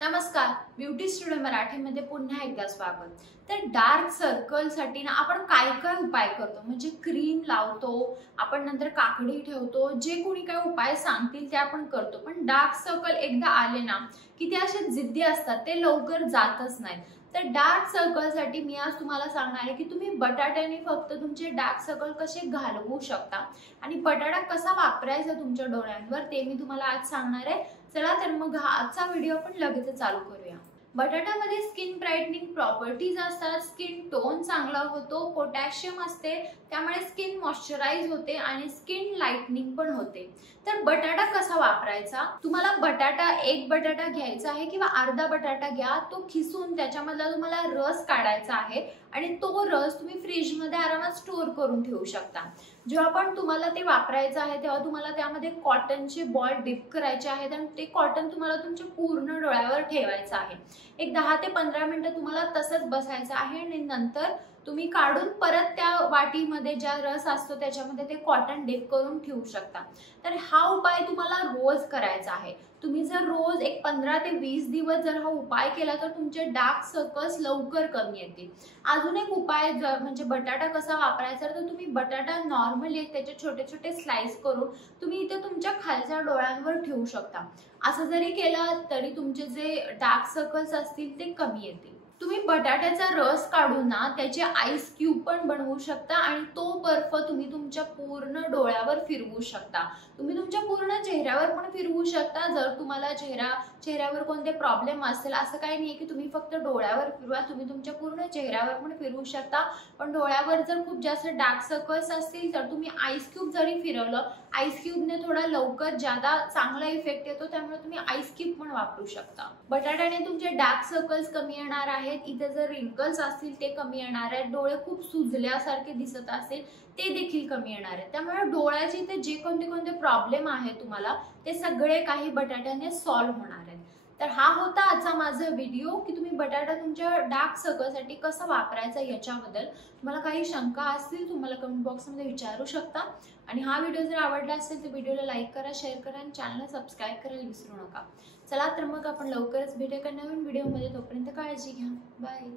नमस्कार, beauty studio मराठीमध्ये पुन्हा एकदा स्वागत। तर डार्क सर्कल साठी ना आपण काय काय उपाय करतो, म्हणजे क्रीम लावतो, आपण नंतर काकडी ठेवतो, जे कोणी काय उपाय सांगतील ते आपण करतो। पण डार्क सर्कल एकदा आले ना की ते असे जिद्दी असतात, ते लवकर जातच नाही। तर डार्क सर्कल साठी मी आज तुम्हाला सांगणार आहे की तुम्ही बटाट्याने फक्त तुमचे डार्क सर्कल कसे घालवू शकता आणि बटाटा कसा वापरायचा तुमच्या डोळ्यांवर ते मी तुम्हाला आज सांगणार आहे। चला तर मग आजचा व्हिडिओ आपण लगेच चालू करूया। बटाट्यामध्ये स्किन ब्राइटनिंग प्रॉपर्टीज असतात, स्किन टोन चांगला होतो, पोटॅशियम असते, त्यामुळे स्किन मॉइश्चराइज होते आणि स्किन लाइटनिंग पण होते। तर बटाटा कसा वापरायचा, तुम्हाला एक बटाटा घ्यायचा आहे किंवा अर्धा बटाटा घ्या, तो खिसून त्याच्यामधला तुम्हाला रस काढायचा आहे आणि तो रस तुम्ही फ्रीज मध्ये आरामात स्टोर करून ठेवू शकता। जेव्हा पण तुम्हाला ते वापरायचं आहे तेव्हा तुम्हाला त्यामध्ये कॉटनचे बॉल डिप करायचे आहेत आणि ते कॉटन तुम्हाला तुमच्या पूर्ण डोळ्यावर ठेवायचं आहे। एक 10 ते 15 मिनिटं तुम्हाला तसंच बसायचं आहे आणि नंतर तुम्ही काढून परत त्या वाटीमध्ये ज्या रस असतो त्याच्यामध्ये ते कॉटन डिप करून ठेवू शकता। तर हा उपाय तुम्हाला रोज करायचा आहे। तुम्ही जर रोज एक 15 ते 20 दिवस जर हा उपाय केला तर तुमचे डार्क सर्कल्स लवकर कमी येतील। अजून एक उपाय म्हणजे बटाटा कसा वापरायचा, तर तुम्ही बटाटा नॉर्मली त्याचे छोटे छोटे स्लाइस करून तुम्ही इथे तुमच्या खालच्या डोळ्यांवर ठेवू शकता। असं जरी केलं तरी तुमचे जे डार्क सर्कल्स असतील ते कमी येतील। तुम्ही बटाट्याचा रस काढून ना त्याचे आईस क्यूब पण बनवू शकता आणि तो बर्फ तुम्ही तुमच्या पूर्ण डोळ्यावर फिरवू शकता। तुम्ही तुमच्या पूर्ण चेहऱ्यावर पण फिरवू शकता। जर तुम्हाला चेहऱ्यावर कोणते प्रॉब्लेम असेल, असं काही नाही की तुम्ही फक्त डोळ्यावर फिरवा, तुम्ही तुमच्या पूर्ण चेहऱ्यावर पण फिरवू शकता। पण डोळ्यावर जर खूप जास्त डार्क सर्कल्स असतील तर तुम्ही आईस क्यूब जरी फिरवलं, आईस क्यूबने थोडा लवकर ज्यादा चांगला इफेक्ट येतो, त्यामुळे तुम्ही आईस क्यूब पण वापरू शकता। बटाट्याने तुमचे डार्क सर्कल्स कमी येणार आहेत, इथे जर रिंकल्स असतील ते कमी येणार आहेत, डोळे खूप सुजल्यासारखे दिसत असेल ते देखील कमी येणार आहेत। त्यामुळे डोळ्याचे इथे जे कोणते प्रॉब्लेम आहेत तुम्हाला ते सगळे काही बटाट्याने सॉल्व्ह होणार आहेत। तर हा होता आजचा माझा व्हिडिओ की तुम्ही बटाटा तुमच्या डार्क सर्कलसाठी कसा वापरायचा याच्याबद्दल। तुम्हाला काही शंका असतील तुम्हाला कमेंट बॉक्समध्ये विचारू शकता आणि हा व्हिडिओ जर आवडला असेल तर व्हिडिओला लाईक करा, शेअर करा आणि चॅनलला सबस्क्राइब करायला विसरू नका। चला तर मग आपण लवकरच भेटू एका नवीन व्हिडिओमध्ये, तोपर्यंत काळजी घ्या, बाय।